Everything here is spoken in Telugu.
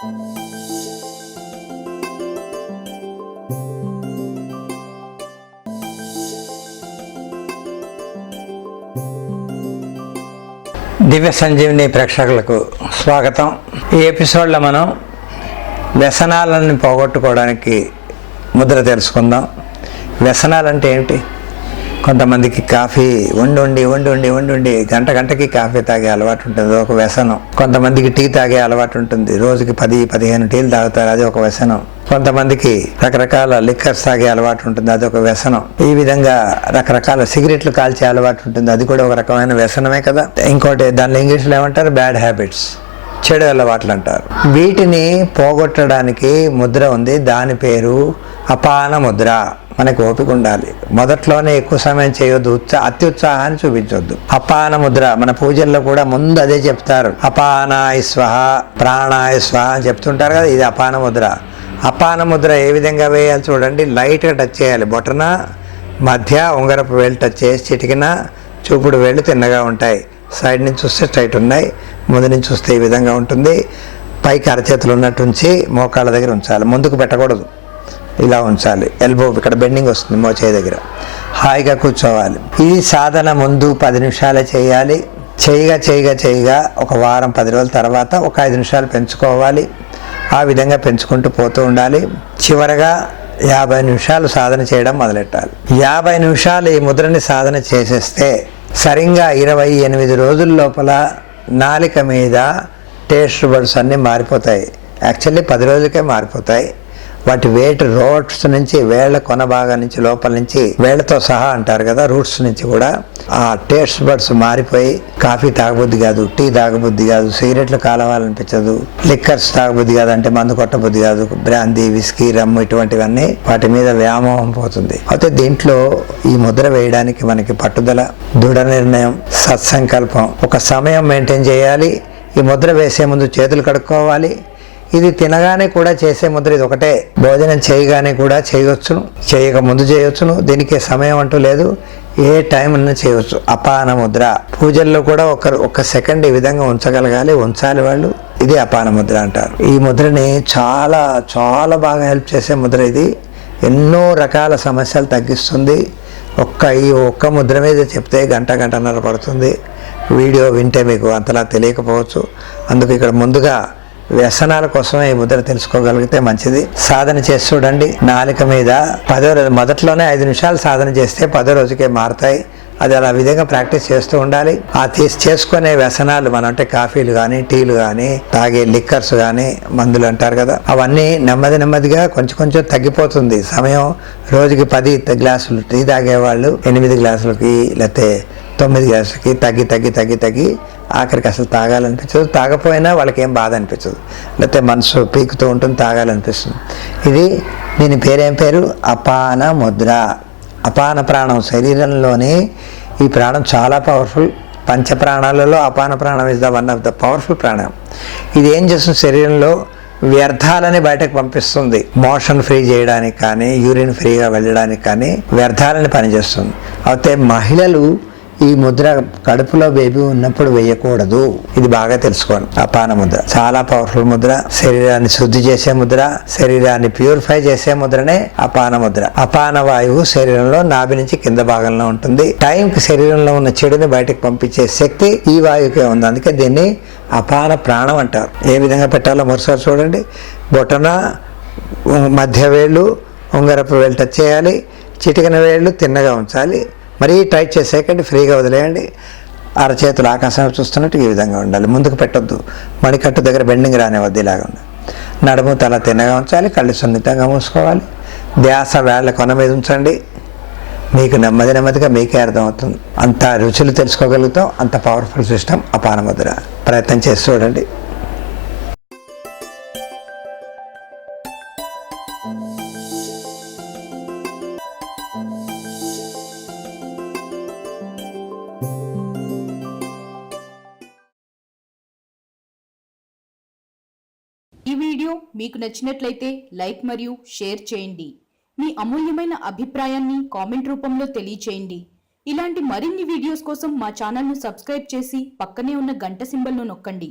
దివ్య సంజీవిని ప్రేక్షకులకు స్వాగతం. ఈ ఎపిసోడ్లో మనం వ్యసనాలను పోగొట్టుకోవడానికి ముద్ర తెలుసుకుందాం. వ్యసనాలు అంటే ఏమిటి? కొంతమందికి కాఫీ వండి గంటకి కాఫీ తాగే అలవాటు ఉంటుంది, ఒక వ్యసనం. కొంతమందికి టీ తాగే అలవాటు ఉంటుంది, రోజుకి 10-15 టీలు తాగుతారు, అది ఒక వ్యసనం. కొంతమందికి రకరకాల లిక్కర్స్ తాగే అలవాటు ఉంటుంది, అది ఒక వ్యసనం. ఈ విధంగా రకరకాల సిగరెట్లు కాల్చే అలవాటు ఉంటుంది, అది కూడా ఒక రకమైన వ్యసనమే కదా. ఇంకోటి దానిలో ఇంగ్లీష్లో ఏమంటారు, బ్యాడ్ హ్యాబిట్స్, చెడు అలవాట్లు అంటారు. వీటిని పోగొట్టడానికి ముద్ర ఉంది, దాని పేరు అపాన ముద్ర. మనకు ఓపిక ఉండాలి, మొదట్లోనే ఎక్కువ సమయం చేయొద్దు, అత్యుత్సాహాన్ని చూపించొద్దు. అపాన ముద్ర మన పూజల్లో కూడా ముందు అదే చెప్తారు, అపానాయ స్వహ ప్రాణాయ స్వహ అని చెప్తుంటారు కదా, ఇది అపాన ముద్ర. అపాన ముద్ర ఏ విధంగా వేయాలి చూడండి. లైట్గా టచ్ చేయాలి, బొటన మధ్య ఉంగరపు వేలు టచ్ చేసి, చిటికిన చూపుడు వేళ్ళు తిన్నగా ఉంటాయి. సైడ్ నుంచి చూస్తే స్ట్రైట్ ఉన్నాయి, ముందు నుంచి చూస్తే ఈ విధంగా ఉంటుంది. పైకి అరచేతులు ఉన్నట్టు ఉంచి మోకాళ్ళ దగ్గర ఉంచాలి, ముందుకు పెట్టకూడదు, ఇలా ఉంచాలి. ఎల్బో ఇక్కడ బెండింగ్ వస్తుంది మోచేయి దగ్గర. హాయిగా కూర్చోవాలి. ఈ సాధన ముందు 10 నిమిషాలే చేయాలి. చేయగా ఒక వారం 10 రోజుల తర్వాత ఒక 5 నిమిషాలు పెంచుకోవాలి. ఆ విధంగా పెంచుకుంటూ పోతూ ఉండాలి. చివరగా 50 నిమిషాలు సాధన చేయడం మొదలెట్టాలి. 50 నిమిషాలు ఈ ముద్రని సాధన చేసేస్తే సరిగ్గా 28 రోజుల లోపల నాలిక మీద టేస్ట్ బడ్స్ అన్నీ మారిపోతాయి. యాక్చువల్లీ 10 రోజులకే మారిపోతాయి. వాటి వెయిట్ రూట్స్ నుంచి, వేళ్ల కొన భాగం నుంచి, లోపల నుంచి, వేళ్లతో సహా అంటారు కదా, రూట్స్ నుంచి కూడా ఆ టేస్ట్ బడ్స్ మారిపోయి కాఫీ తాగబుద్ధి కాదు, టీ తాగబుద్ధి కాదు, సిగరెట్లు కాలవాలనిపించదు, లిక్కర్స్ తాగబుద్ధి కాదు, అంటే మందు కొట్టబుద్ధి కాదు, బ్రాందీ, విస్కీ, రమ్ము ఇటువంటివన్నీ వాటి మీద వ్యామోహం పోతుంది. అయితే దీంట్లో ఈ ముద్ర వేయడానికి మనకి పట్టుదల, దృఢ నిర్ణయం, సత్సంకల్పం, ఒక సమయం మెయింటైన్ చేయాలి. ఈ ముద్ర వేసే ముందు చేతులు కడుక్కోవాలి. ఇది తినగానే కూడా చేసే ముద్ర ఇది ఒకటే. భోజనం చేయగానే కూడా చేయవచ్చును, చేయక ముందు చేయవచ్చును. దీనికి సమయం అంటూ లేదు, ఏ టైం అన్నా చేయవచ్చు. అపాన ముద్ర పూజల్లో కూడా ఒక సెకండ్ ఈ విధంగా ఉంచాలి వాళ్ళు. ఇది అపాన ముద్ర అంటారు. ఈ ముద్రని చాలా చాలా బాగా హెల్ప్ చేసే ముద్ర ఇది. ఎన్నో రకాల సమస్యలు తగ్గిస్తుంది. ఈ ఒక్క ముద్ర మీద చెప్తే గంటన్నర పడుతుంది. వీడియో వింటే మీకు అంతలా తెలియకపోవచ్చు. అందుకు ఇక్కడ ముందుగా వ్యసనాల కోసమే ఈ ముద్ర తెలుసుకోగలిగితే మంచిది. సాధన చేసి చూడండి. నాలుక మీద 10వ రోజు మొదట్లోనే 5 నిమిషాలు సాధన చేస్తే 10వ రోజుకే మారుతాయి. అది అలా విధంగా ప్రాక్టీస్ చేస్తూ ఉండాలి. చేసుకునే వ్యసనాలు మనం అంటే కాఫీలు కానీ, టీలు కానీ, తాగే లిక్కర్స్ కానీ, మందులు అంటారు కదా, అవన్నీ నెమ్మదిగా కొంచెం తగ్గిపోతుంది. సమయం రోజుకి 10 గ్లాసులు టీ తాగేవాళ్ళు 8 గ్లాసులకి లేకపోతే 9 గ్లాసులకి తగ్గి ఆఖరికి అసలు తాగాలనిపించదు. తాగపోయినా వాళ్ళకి ఏం బాధ అనిపించదు, లేకపోతే మనసు పీకుతూ ఉంటుంది, తాగాలనిపిస్తుంది. దీని పేరేం పేరు? అపాన ముద్ర. అపాన ప్రాణం శరీరంలోని ఈ ప్రాణం చాలా పవర్ఫుల్. పంచ ప్రాణాలలో అపాన ప్రాణం is the one of the powerful ప్రాణం. ఇది ఏం చేస్తుంది? శరీరంలో వ్యర్థాలని బయటకు పంపిస్తుంది. మోషన్ ఫ్రీ చేయడానికి కానీ, యూరిన్ ఫ్రీగా వెళ్ళడానికి కానీ వ్యర్థాలని పనిచేస్తుంది. అయితే మహిళలు ఈ ముద్ర కడుపులో బేబీ ఉన్నప్పుడు వేయకూడదు. ఇది బాగా తెలుసుకోండి. అపాన ముద్ర చాలా పవర్ఫుల్ ముద్ర. శరీరాన్ని శుద్ధి చేసే ముద్ర, శరీరాన్ని ప్యూరిఫై చేసే ముద్రనే అపాన ముద్ర. అపాన వాయువు శరీరంలో నాభి నుంచి కింద భాగంలో ఉంటుంది. టైంకి శరీరంలో ఉన్న చెడుని బయటకు పంపించే శక్తి ఈ వాయువుకే ఉంది. అందుకే దీన్ని అపాన ప్రాణం అంటారు. ఏ విధంగా పెట్టాలో మరోసారి చూడండి. బొటన మధ్య వేళ్ళు ఉంగరపు వేళ్ళు టచ్ చేయాలి. చిటికిన వేళ్ళు తిన్నగా ఉంచాలి. మరీ టైట్ చేసేకండి, ఫ్రీగా వదిలేయండి. అరచేతులు ఆకాశం చూస్తున్నట్టు ఈ విధంగా ఉండాలి. ముందుకు పెట్టొద్దు. మణికట్టు దగ్గర బెండింగ్ రానివద్దు, ఇలాగ ఉండాలి. నడుము తల తిన్నగా ఉంచాలి. కళ్ళు సున్నితంగా మూసుకోవాలి. ధ్యాస వేళ్ళ కొన మీద ఉంచండి. మీకు నెమ్మదిగా మీకే అర్థమవుతుంది. అంత రుచులు తెలుసుకోగలుగుతాం. అంత పవర్ఫుల్ సిస్టమ్ అపాన ముద్ర. ప్రయత్నం చేసి చూడండి. ఈ వీడియో మీకు నచ్చినట్లయితే లైక్ మరియు షేర్ చేయండి. మీ అమూల్యమైన అభిప్రాయాన్ని కామెంట్ రూపంలో తెలియచేయండి. ఇలాంటి మరిన్ని వీడియోస్ కోసం మా ఛానల్ను సబ్స్క్రైబ్ చేసి పక్కనే ఉన్న గంట సింబల్ను నొక్కండి.